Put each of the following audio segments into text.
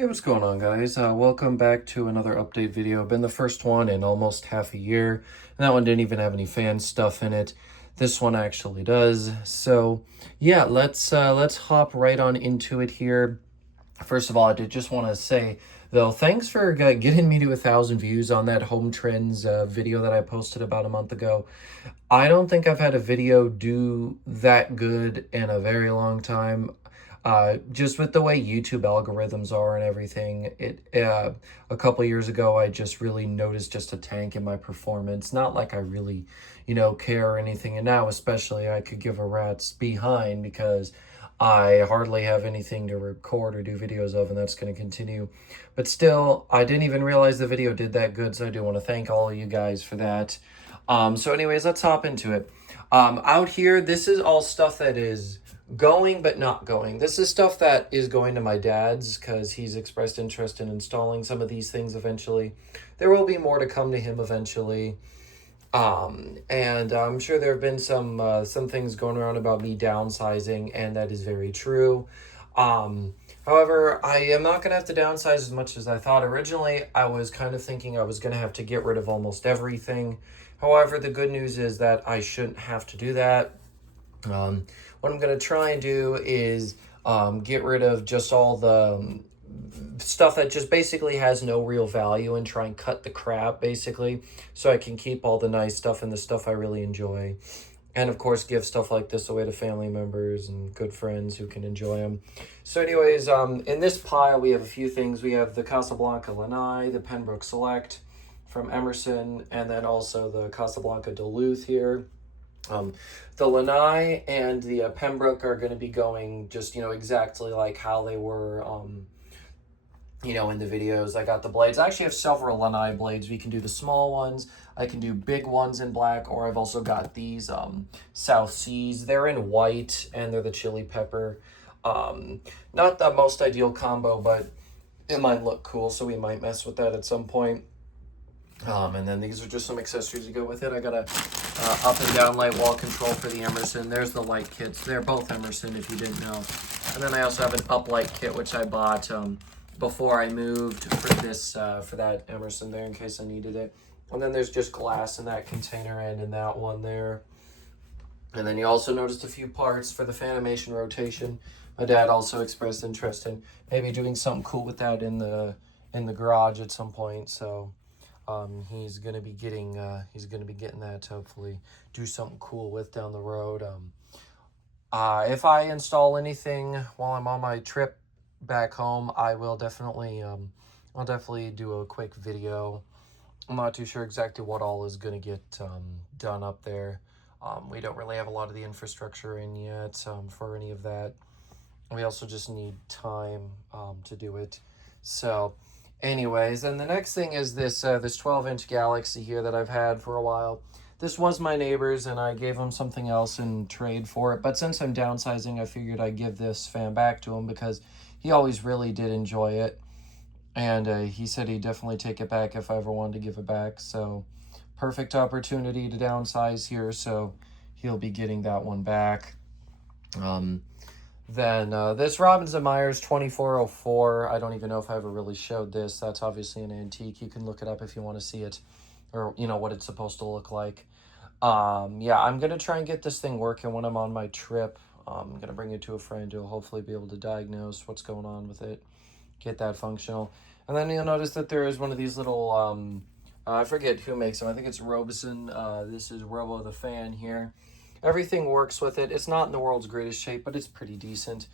Hey, what's going on, guys? Welcome back to another update video. Been the first one in almost half a year, and that one didn't even have any fan stuff in it. This one actually does. So, yeah, let's hop right on into it here. First of all, I did just want to say, though, thanks for getting me to 1,000 views on that home trends video that I posted about a month ago. I don't think I've had a video do that good in a very long time. Just with the way YouTube algorithms are and everything, a couple years ago I just really noticed just a tank in my performance. Not like I really, care or anything, and now especially I could give a rat's behind because I hardly have anything to record or do videos of, and that's going to continue. But still, I didn't even realize the video did that good, so I do want to thank all of you guys for that. So anyways, let's hop into it. Out here, this is all stuff that is going but not going. This is stuff that is going to my dad's because he's expressed interest in installing some of these things eventually. There will be more to come to him eventually. And I'm sure there have been some things going around about me downsizing, and that is very true. However, I am not going to have to downsize as much as I thought. Originally, I was kind of thinking I was going to have to get rid of almost everything. However, the good news is that I shouldn't have to do that. What I'm going to try and do is get rid of just all the stuff that just basically has no real value and try and cut the crap, basically, so I can keep all the nice stuff and the stuff I really enjoy. And of course, give stuff like this away to family members and good friends who can enjoy them. So anyways, in this pile, we have a few things. We have the Casablanca Lanai, the Pembroke Select from Emerson, and then also the Casablanca Duluth here. The Lanai and the Pembroke are going to be going just, exactly like how they were, in the videos. I got the blades. I actually have several Lanai blades. We can do the small ones. I can do big ones in black, or I've also got these South Seas. They're in white, and they're the chili pepper. Not the most ideal combo, but it might look cool, so we might mess with that at some point. And then these are just some accessories to go with it. I got a up and down light wall control for the Emerson. There's the light kits. They're both Emerson, if you didn't know. And then I also have an uplight kit, which I bought before I moved for this for that Emerson there in case I needed it. And then there's just glass in that container and in that one there. And then you also noticed a few parts for the Fanimation rotation. My dad also expressed interest in maybe doing something cool with that in the garage at some point. So he's gonna be getting that to hopefully do something cool with down the road. If I install anything while I'm on my trip back home, I will definitely I'll definitely do a quick video. I'm not too sure exactly what all is gonna get done up there. We don't really have a lot of the infrastructure in yet for any of that. We also just need time to do it. So anyways, and the next thing is this 12-inch Galaxy here that I've had for a while. This was my neighbor's, and I gave him something else in trade for it. But since I'm downsizing, I figured I'd give this fan back to him because he always really did enjoy it. And he said he'd definitely take it back if I ever wanted to give it back. So perfect opportunity to downsize here. So he'll be getting that one back. Then this Robinson Myers 2404, I don't even know if I ever really showed this. That's obviously an antique. You can look it up if you want to see it, or what it's supposed to look like. Yeah, I'm going to try and get this thing working when I'm on my trip. I'm going to bring it to a friend who'll hopefully be able to diagnose what's going on with it, get that functional. And then you'll notice that there is one of these little, I forget who makes them. I think it's Robeson. This is Robo the fan here. Everything works with it. It's not in the world's greatest shape, but it's pretty decent.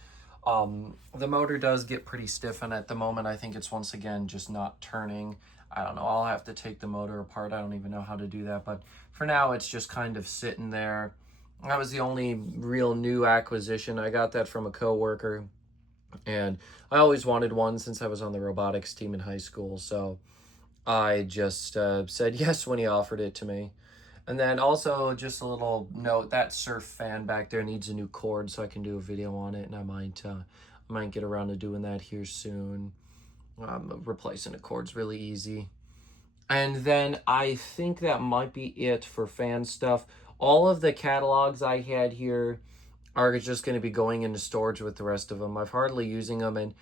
The motor does get pretty stiff, and at the moment, I think it's once again just not turning. I don't know. I'll have to take the motor apart. I don't even know how to do that, but for now, it's just kind of sitting there. That was the only real new acquisition. I got that from a coworker, and I always wanted one since I was on the robotics team in high school, so I just said yes when he offered it to me. And then also just a little note, that Surf fan back there needs a new cord, so I can do a video on it, and I might get around to doing that here soon. Replacing the cord's really easy. And then I think that might be it for fan stuff. All of the catalogs I had here are just going to be going into storage with the rest of them. I've hardly using them, and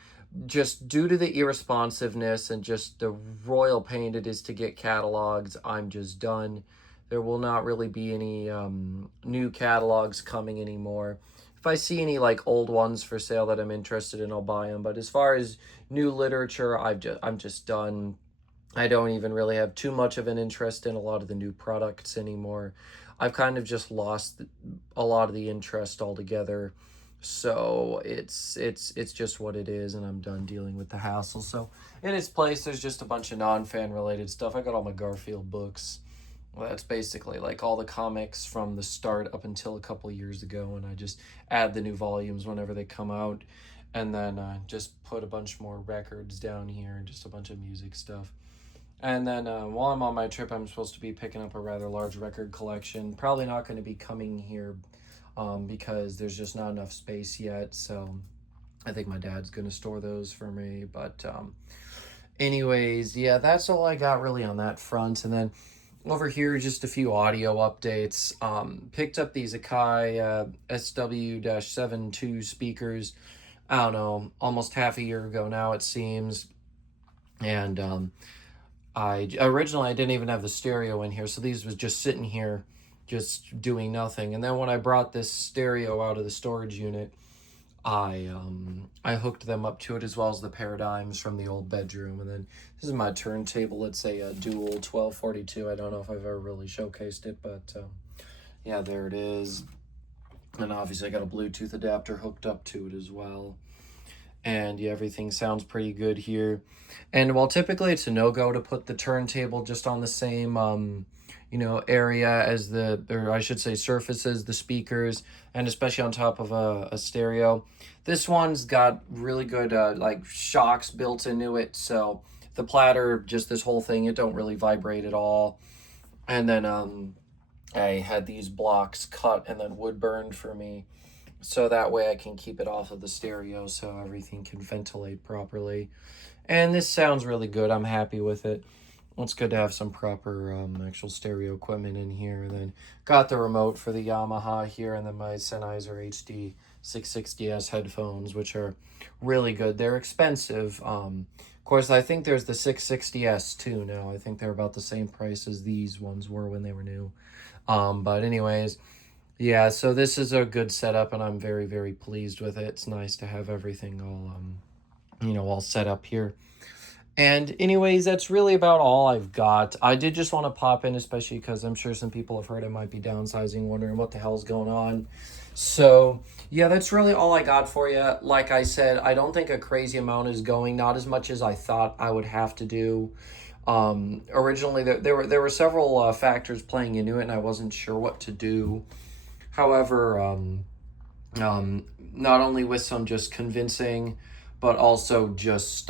just due to the irresponsiveness and just the royal pain it is to get catalogs, I'm just done. There will not really be any new catalogs coming anymore. If I see any like old ones for sale that I'm interested in, I'll buy them. But as far as new literature, I'm just done. I don't even really have too much of an interest in a lot of the new products anymore. I've kind of just lost a lot of the interest altogether. So it's just what it is, and I'm done dealing with the hassle. So in its place, there's just a bunch of non-fan related stuff. I got all my Garfield books. Well, that's basically like all the comics from the start up until a couple years ago, and I just add the new volumes whenever they come out, and then just put a bunch more records down here and just a bunch of music stuff. And then while I'm on my trip, I'm supposed to be picking up a rather large record collection. Probably not going to be coming here because there's just not enough space yet. So I think my dad's going to store those for me. But anyways, yeah, that's all I got really on that front. And then over here, just a few audio updates. Picked up these Akai SW-72 speakers, I don't know, almost half a year ago now, it seems. And I didn't even have the stereo in here, so these was just sitting here, just doing nothing. And then when I brought this stereo out of the storage unit, I hooked them up to it as well as the paradigms from the old bedroom. And then this is my turntable. It's a dual 1242. I don't know if I've ever really showcased it, but yeah, there it is. And obviously I got a Bluetooth adapter hooked up to it as well. And yeah, everything sounds pretty good here. And while typically it's a no-go to put the turntable just on the same area as or I should say surface as the speakers, and especially on top of a stereo, this one's got really good like shocks built into it, so the platter, just this whole thing, it don't really vibrate at all. And then I had these blocks cut and then wood burned for me, so that way I can keep it off of the stereo so everything can ventilate properly. And this sounds really good. I'm happy with it. It's good to have some proper actual stereo equipment in here. And then got the remote for the Yamaha here, and then my Sennheiser HD 660S headphones, which are really good. They're expensive. Of course, I think there's the 660S too now. I think they're about the same price as these ones were when they were new. But anyways, yeah, so this is a good setup, and I'm very, very pleased with it. It's nice to have everything all set up here. And anyways, that's really about all I've got. I did just want to pop in, especially because I'm sure some people have heard I might be downsizing, wondering what the hell's going on. So yeah, that's really all I got for you. Like I said, I don't think a crazy amount is going, not as much as I thought I would have to do. Originally, there were several factors playing into it, and I wasn't sure what to do. However, not only with some just convincing, but also just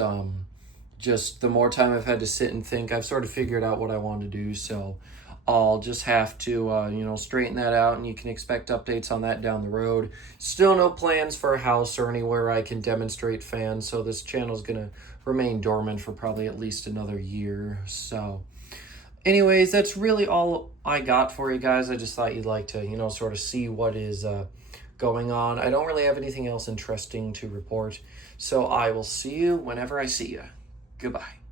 the more time I've had to sit and think, I've sort of figured out what I want to do. So I'll just have to straighten that out, and you can expect updates on that down the road. Still no plans for a house or anywhere I can demonstrate fans, so this channel is gonna remain dormant for probably at least another year. So anyways, that's really all I got for you guys. I just thought you'd like to, sort of see what is going on. I don't really have anything else interesting to report, so I will see you whenever I see you. Goodbye.